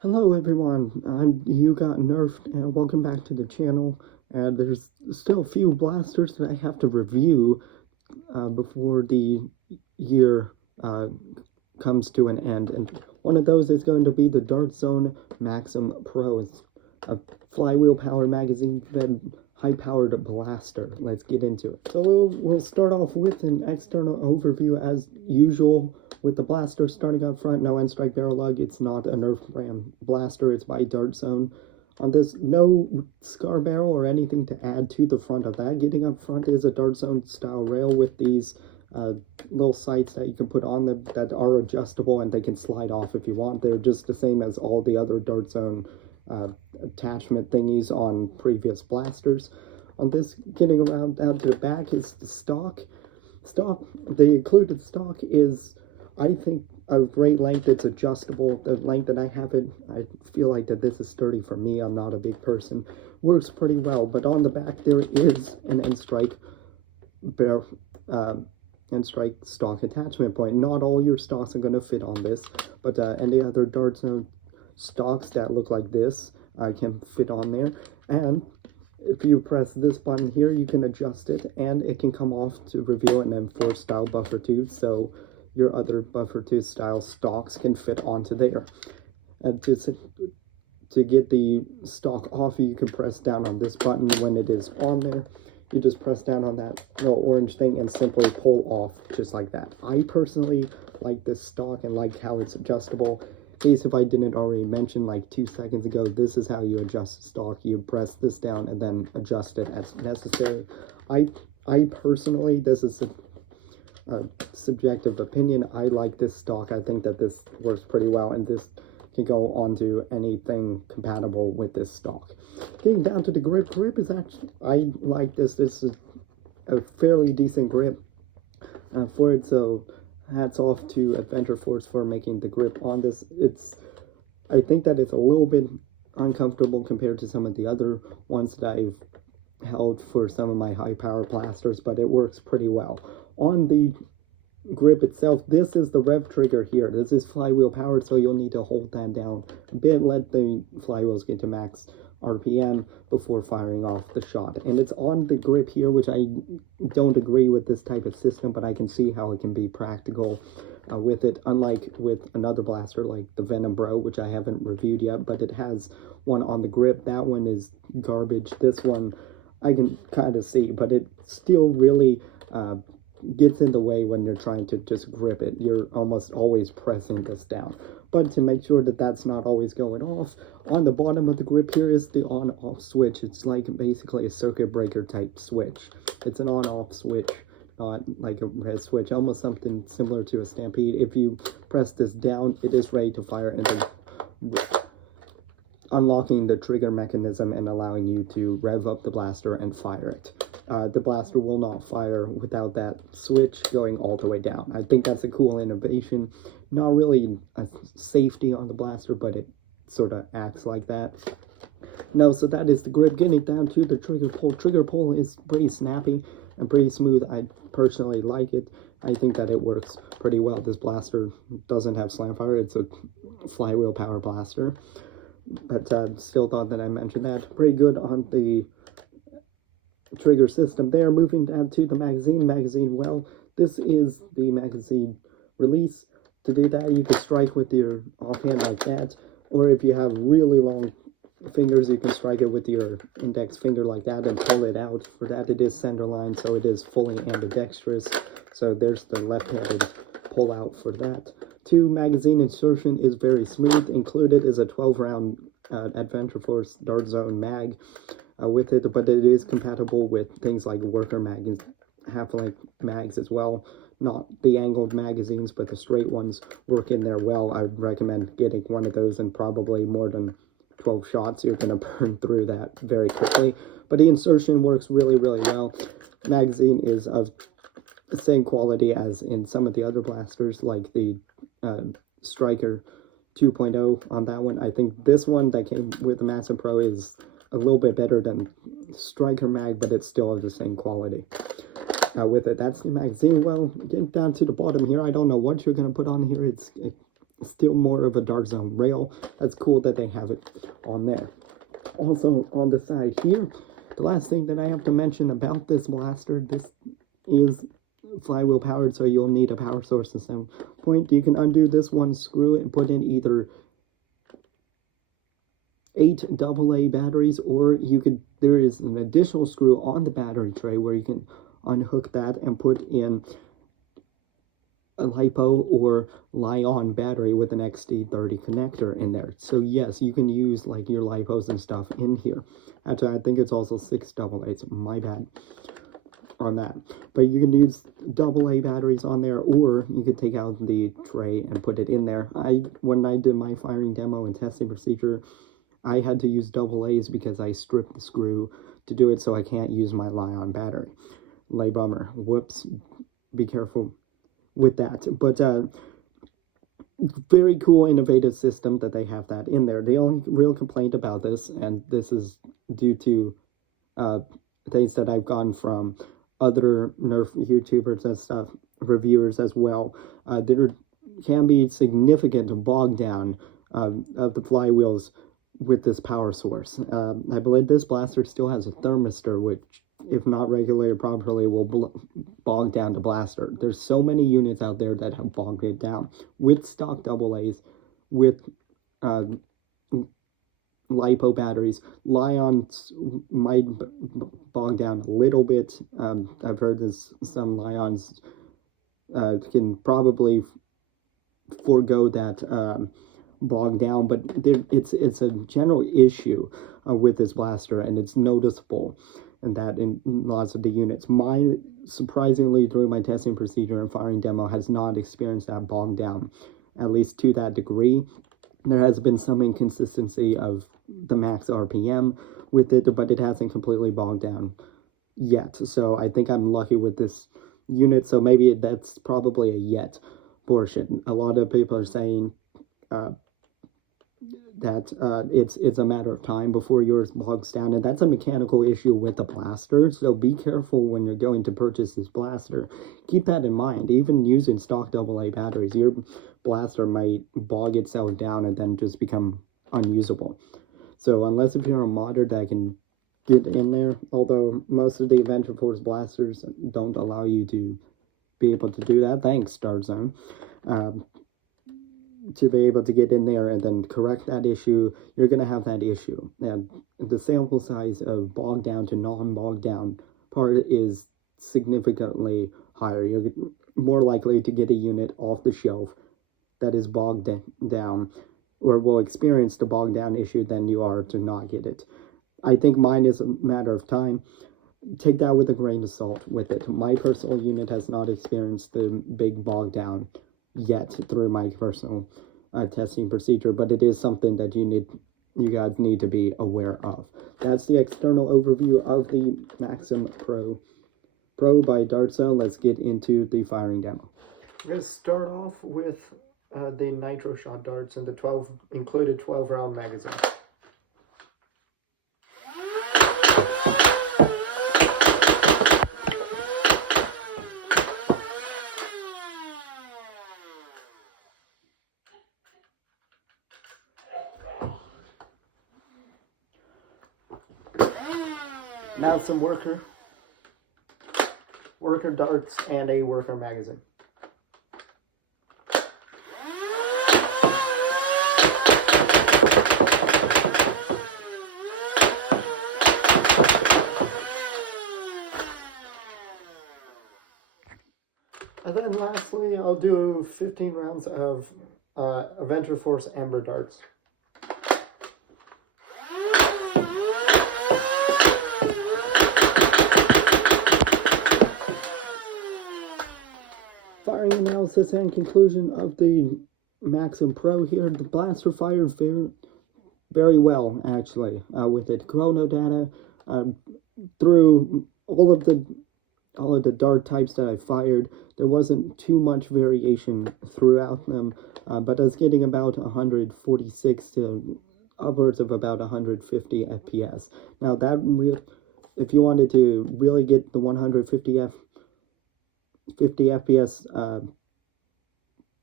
Hello everyone, you got nerfed and welcome back to the channel. There's still a few blasters that I have to review before the year comes to an end. And one of those is going to be the Dart Zone Maxim Pro. It's a flywheel powered magazine fed high powered blaster. Let's get into it. So we'll start off with an external overview as usual with the blaster starting up front. No end strike barrel lug. It's not a Nerf brand blaster. It's by Dart Zone. On this, no scar barrel or anything to add to the front of that. Getting up front is a Dart Zone style rail with these little sights that you can put on them that are adjustable and they can slide off if you want. They're just the same as all the other Dart Zone attachment thingies on previous blasters. On this, getting around down to the back is the stock. The included stock is, I think, a great length. It's adjustable. The length that I have it, I feel like that this is sturdy for me. I'm not a big person. Works pretty well. But on the back there is an end strike bear, end strike stock attachment point. Not all your stocks are going to fit on this, but any other Dart Zone stocks that look like this can fit on there. And if you press this button here, you can adjust it and it can come off to reveal an M4 style buffer tube, so your other buffer tube style stocks can fit onto there. And to get the stock off, you can press down on this button. When it is on there, you just press down on that little orange thing and simply pull off just like that. I personally like this stock and like how it's adjustable. In case if I didn't already mention like 2 seconds ago, this is how you adjust stock. You press this down and then adjust it as necessary. I personally, this is a subjective opinion, I like this stock. I think that this works pretty well, and this can go onto anything compatible with this stock. Getting down to the grip is actually, I like this. This is a fairly decent grip for it, so hats off to Adventure Force for making the grip on this. I think that it's a little bit uncomfortable compared to some of the other ones that I've held for some of my high power blasters, but it works pretty well. On the grip itself, this is the rev trigger here. This is flywheel powered, so you'll need to hold that down a bit, let the flywheels get to max RPM before firing off the shot. And it's on the grip here, which I don't agree with this type of system, but I can see how it can be practical with it, unlike with another blaster like the Venom Bro, which I haven't reviewed yet, but it has one on the grip. That one is garbage. This one I can kind of see, but it still really gets in the way when you're trying to just grip it. You're almost always pressing this down. But to make sure that that's not always going off, on the bottom of the grip here is the on-off switch. It's like basically a circuit breaker type switch. It's an on-off switch, not like a red switch, almost something similar to a Stampede. If you press this down, it is ready to fire, and then unlocking the trigger mechanism and allowing you to rev up the blaster and fire it. The blaster will not fire without that switch going all the way down. I think that's a cool innovation. Not really a safety on the blaster, but it sort of acts like that. No, so that is the grip. Getting down to the trigger pull. Trigger pull is pretty snappy and pretty smooth. I personally like it. I think that it works pretty well. This blaster doesn't have slam fire. It's a flywheel power blaster. But still thought that I mentioned that. Pretty good on the trigger system there. Moving down to the magazine, well, this is the magazine release. To do that, you can strike with your offhand like that, or if you have really long fingers, you can strike it with your index finger like that and pull it out. For that, it is center line, so it is fully ambidextrous. So there's the left-handed pull out for that. Magazine insertion is very smooth. Included is a 12-round Adventure Force Dart Zone mag with it, but it is compatible with things like worker mags, half-length mags as well. Not the angled magazines, but the straight ones work in there well. I would recommend getting one of those, and probably more than 12 shots. You're going to burn through that very quickly. But the insertion works really, really well. Magazine is of the same quality as in some of the other blasters, like the Striker 2.0 on that one. I think this one that came with the Maxim Pro is a little bit better than Striker mag, but it's still of the same quality. With it, that's the magazine. Well, getting down to the bottom here, I don't know what you're going to put on here. It still more of a Dark Zone rail. That's cool that they have it on there. Also on the side here, the last thing that I have to mention about this blaster, this is flywheel powered, so you'll need a power source at some point. You can undo this one screw and put in either 8 AA batteries, or you could, there is an additional screw on the battery tray where you can unhook that and put in a LiPo or Li-on battery with an XT30 connector in there. So yes, you can use like your LiPos and stuff in here. Actually, I think it's also 6 AA's, my bad on that. But you can use AA batteries on there, or you could take out the tray and put it in there. When I did my firing demo and testing procedure, I had to use AA's because I stripped the screw to do it, so I can't use my Li-on battery. Lay bummer. Whoops. Be careful with that. But very cool, innovative system that they have that in there. The only real complaint about this, and this is due to things that I've gotten from other Nerf YouTubers and stuff, reviewers as well, there can be significant bog down of the flywheels with this power source. I believe this blaster still has a thermistor, which, if not regulated properly, will bog down the blaster. There's so many units out there that have bogged it down. With stock AA's, with LiPo batteries, Li-ons might bog down a little bit. I've heard this, some Li-ons can probably forego that bog down, but it's a general issue with this blaster, and it's noticeable. And that in lots of the units. Mine, surprisingly, through my testing procedure and firing demo, has not experienced that bog down, at least to that degree. There has been some inconsistency of the max RPM with it, but it hasn't completely bogged down yet. So I think I'm lucky with this unit, so maybe that's probably a yet portion. A lot of people are saying that it's a matter of time before yours bogs down, and that's a mechanical issue with the blaster. So be careful when you're going to purchase this blaster. Keep that in mind. Even using stock AA batteries, your blaster might bog itself down and then just become unusable. So unless if you're a modder that can get in there, although most of the Adventure Force blasters don't allow you to be able to do that, thanks Dark Zone, to be able to get in there and then correct that issue, you're going to have that issue. And the sample size of bogged down to non-bogged down part is significantly higher. You're more likely to get a unit off the shelf that is bogged down, or will experience the bogged down issue, than you are to not get it. I think mine is a matter of time. Take that with a grain of salt with it. My personal unit has not experienced the big bog down yet through my personal testing procedure, but it is something that you guys need to be aware of. That's the external overview of the Maxim Pro by Dark Zone. Let's get into the firing demo. I'm going to start off with the nitro shot darts and the included 12-round magazine. Now some worker darts and a worker magazine. And then lastly, I'll do 15 rounds of Adventure Force Amber darts. Firing analysis and conclusion of the Maxim Pro here. The blaster fired very well, actually, with it. Chrono data through all of the dart types that I fired. There wasn't too much variation throughout them, but I was getting about 146 to upwards of about 150 FPS. Now that if you wanted to really get the 150 FPS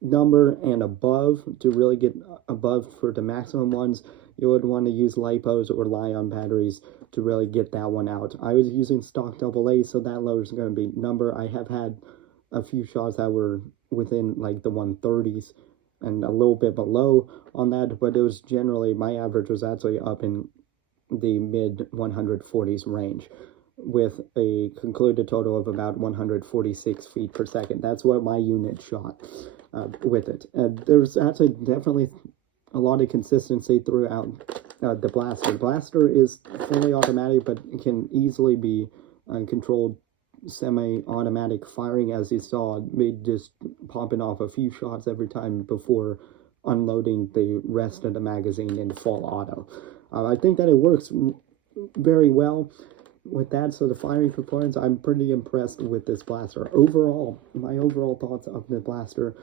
number and above, to really get above for the maximum ones, you would want to use lipos or Li-ion batteries to really get that one out. I was using stock AA, so that low is going to be number. I have had a few shots that were within like the 130s and a little bit below on that, but it was generally, my average was actually up in the mid 140s range, with a concluded total of about 146 feet per second. That's what my unit shot with it. And there's actually definitely a lot of consistency throughout the blaster. The blaster is fully automatic, but it can easily be controlled semi-automatic firing, as you saw, me just popping off a few shots every time before unloading the rest of the magazine in full auto. I think that it works very well with that. So the firing performance, I'm pretty impressed with this blaster. Overall, my overall thoughts of the blaster,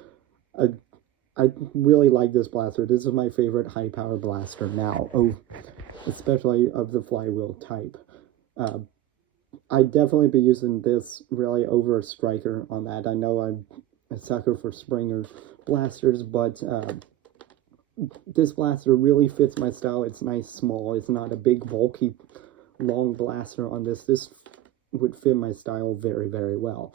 I really like this blaster. This is my favorite high power blaster now, especially of the flywheel type. I'd definitely be using this really over a striker on that. I know I'm a sucker for Springer blasters, but this blaster really fits my style. It's nice, small. It's not a big, bulky, long blaster on this. This would fit my style very, very well.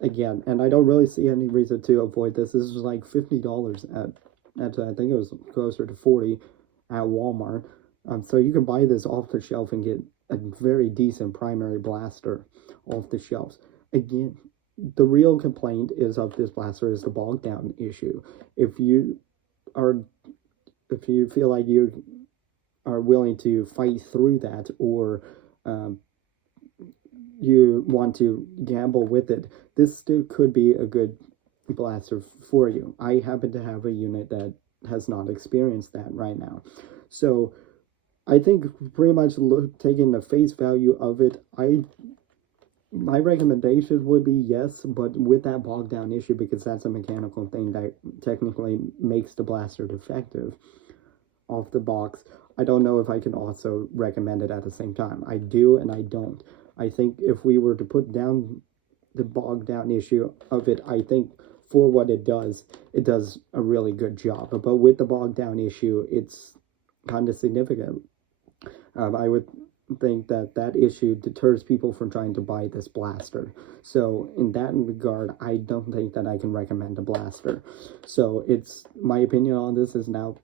Again, and I don't really see any reason to avoid this. This is like $50 at I think it was closer to $40 at Walmart. So you can buy this off the shelf and get a very decent primary blaster off the shelves. Again, the real complaint is of this blaster is the bog down issue. If you feel like you are willing to fight through that, or you want to gamble with it, this still could be a good blaster for you. I happen to have a unit that has not experienced that right now. So I think pretty much taking the face value of it, my recommendation would be yes, but with that bog down issue, because that's a mechanical thing that technically makes the blaster defective off the box, I don't know if I can also recommend it at the same time. I do and I don't. I think if we were to put down the bog down issue of it, I think for what it does a really good job. But with the bog down issue, it's kind of significant. I would think that issue deters people from trying to buy this blaster. So in that regard, I don't think that I can recommend a blaster. So it's, my opinion on this is now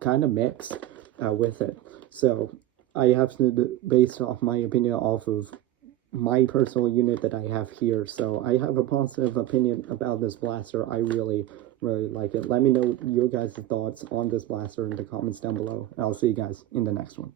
kind of mixed with it. So I have to base off my opinion off of my personal unit that I have here. So I have a positive opinion about this blaster. I really like it. Let me know your guys' thoughts on this blaster in the comments down below. I'll see you guys in the next one.